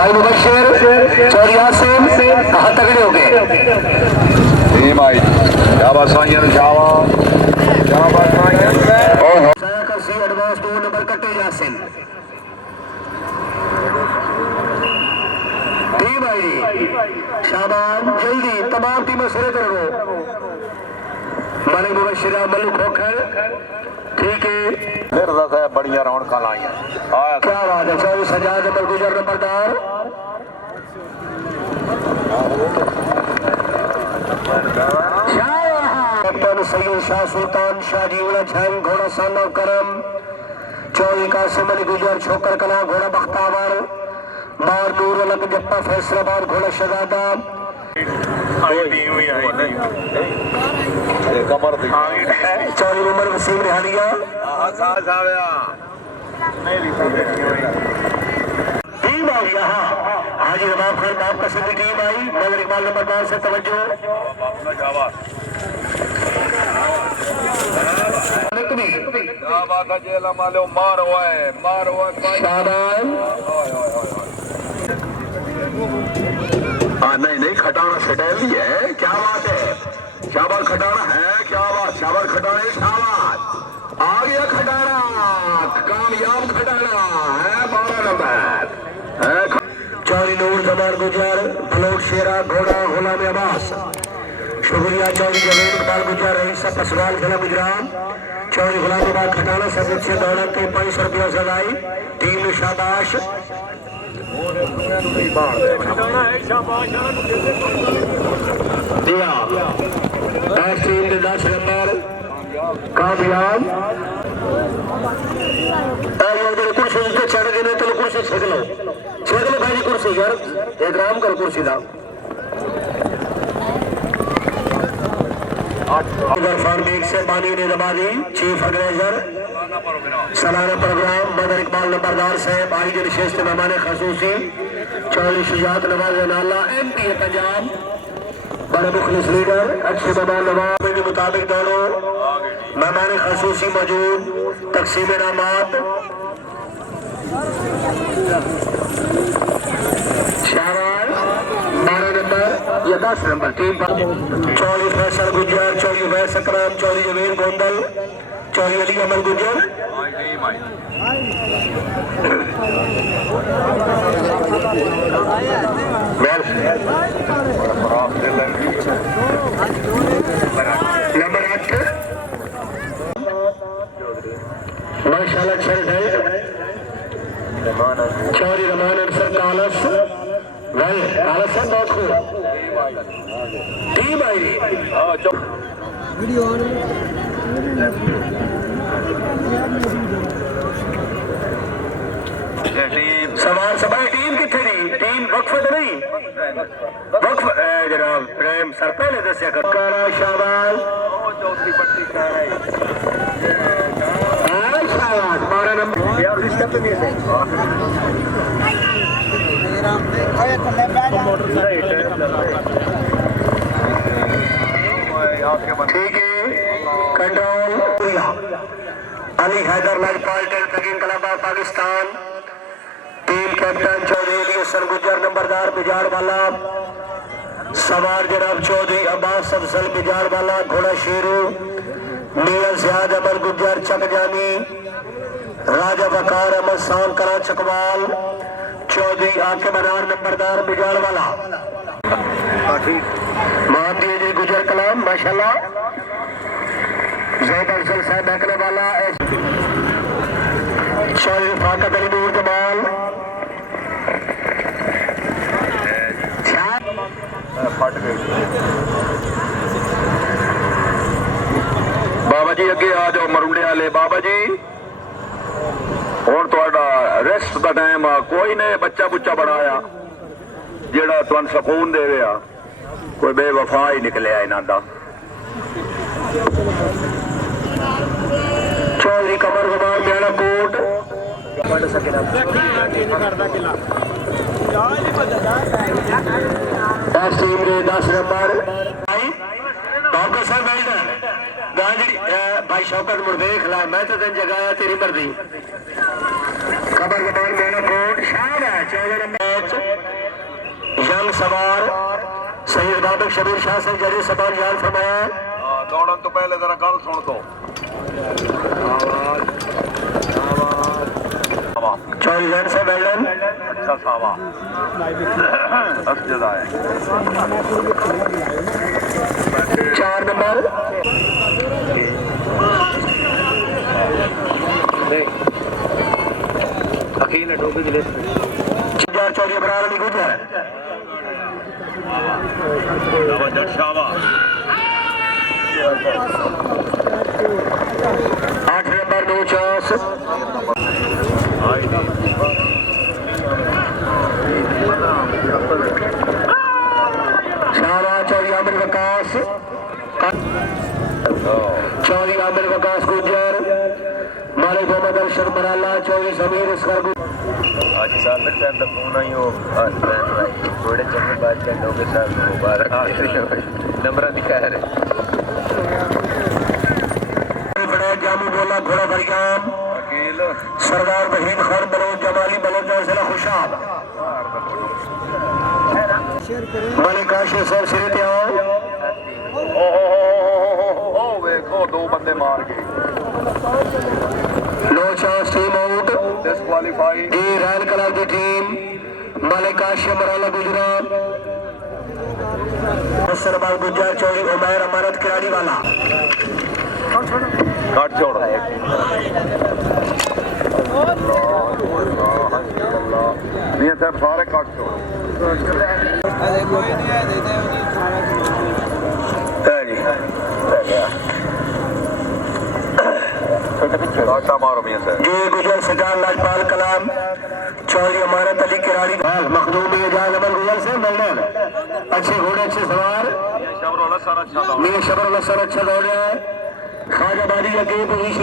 भाई मुबशर चौधरी आसिम कहाँ तगड़े हो गए भाई शाबाश एडवांस 2 नंबर कट्टे यासिन भाई शाबाश जल्दी तमाम टीमें सिरे करो मालिक मुबशर मल्लू खोखर ठीक है फिर दसा बड़िया रौनक लाइया क्या बात है चौधरी सजाद नंबर गुजर नंबरदार कैप्टन सैयद शाह सुल्तान शाहजीवला छाई घोड़ा साना करम चौधरी कासिम अली गुजर छोकर कला घोड़ा बख्तावर बार नूर अलग जप्पा फैसलाबाद घोड़ा शहजादा चौधरी उमर वसीम रिहानिया टीम आ गई यहाँ हाजी नवाब खान बाप का सिंधी टीम आई मगर इकबाल नंबरदार से तवज्जो नहीं खटाना शटैल ही है क्या बात है शाबाश खटाना है क्या बात शाबाश खटाना शाबाश आ गया खटाना कामयाब खटाना है 12 नंबर चौधरी नूर जमान गुजर बलोट शेरा घोड़ा गुलाम अब्बास शुक्रिया चौधरी जमीन इकबाल गुजर रईसा पसवाल जिला गुजरात चौधरी गुलाम अब्बास खटाना सबूत से दौलत के 500 रुपया सजाई टीम में शाबाश दिया टीम में 10 नंबर कामयाब कुर्सी चढ़ देने तो कुर्सी छेक लो भाई कुर्सी यार एहतराम करो कुर्सी का इरफान बेग से बानी ने दबा दी चीफ ऑर्गेनाइजर सालाना प्रोग्राम मदर इकबाल नंबरदार साहब आई के विशेष मेहमान खसूसी चौधरी शुजात नवाज नाला MP पंजाब बड़े मुखलिस लीडर अच्छे मेहमान नवाब के मुताबिक दोनों मेहमान खसूसी मौजूद तकसीम इनामात शाबाश 12 नंबर या 10 नंबर टीम चौधरी फैसल गुजर चौधरी वैस अकरम चौधरी जमीन गोंदल चौधरी अली अमर गुजर नंबर 8 माशाल्लाह चल गए चौधरी रमान अनसर कालस भाई कालस है बहुत खूब टीम आई सवाल सवाल टीम कितने दी टीम वक्फ नहीं वक्फ जनाब प्रेम सर पहले दसिया कर शाबाश शाबाश 12 नंबर ठीक है कंट्रोल अली हैदर लाजपाल तकीन कलाबाद पाकिस्तान टीम कैप्टन चौधरी अली हसन गुजर नंबरदार बिजार वाला सवार जनाब चौधरी अब्बास अफजल बिजार वाला घोड़ा शेरू मियां ज़ियाद अमर गुजर चक जानी राजा वकार अहमद शान कला चकवाल चौधरी आके मनार नंबरदार बिजार वाला मोहम्मद जी गुजर कलाम माशाल्लाह जैद अफजल साहब बैकने वाला चौधरी फाकत अली नूर जमाल बाबा जी अगे आ जाओ मरुंडे वाले बाबा जी और थोड़ा रेस्ट का टाइम आ कोई ने बच्चा बुच्चा बनाया जेड़ा तुम सुकून दे कोई बेवफा ही निकलिया इन्हों का चौधरी कमर गुमान मेरा कोट टीम ने 10 नंबर डॉक्टर साहब भाई शौकत मुर्दे खिलाफ मैं तो दिन जगाया तेरी मर्जी कमर गुमान मेरा कोट शाबाश मैच यंग सवार सैयद बाबक शबीर शाह से जरी सवाल जान फरमाया। दौड़न तो पहले जरा गल सुन दो। चौरी रन से बैलन अच्छा सावा असजदा है 4 नंबर अकील डोबी के लिए चौरी अबरार अली गुजर शाबा 8 नंबर नूचौस शाहबाज चौरी आमिर वकास चौरी आमिर वकास गुजर मालिक मोहम्मद अरशद मराला चौरी समीर इसकर आज साल तक टाइम तक फोन आई हो थोड़े चंगे बात कर लोगे साहब मुबारक नंबर दिखा है बड़ा जामू बोला घोड़ा फरियाम सरदार बहीन खान बलोच जमाली बलोच जिला खुशाब मलिक आशिर सर सिरे ते आओ देखो 2 बंदे मार गए no chance team out disqualified डी रैल क्लब की टीम मलिक आशिर मराला गुजरात सरबाग गुजर चौरी उमैर अमानत किराड़ी वाला काट छोड़ नहीं साहब सारे काट छोड़ काटा मारो मियां साहब जो गुजर सजान लाजपाल कलाम चौधरी अमानत अली किराड़ी मखदूम एजाज अमल गुजर से मिलने अच्छे घोड़े अच्छे सवार शबरोला सारा अच्छा मेरे शबर सर अच्छा दौड़ रहा है ख्वाजाबादी अगे पोजीशन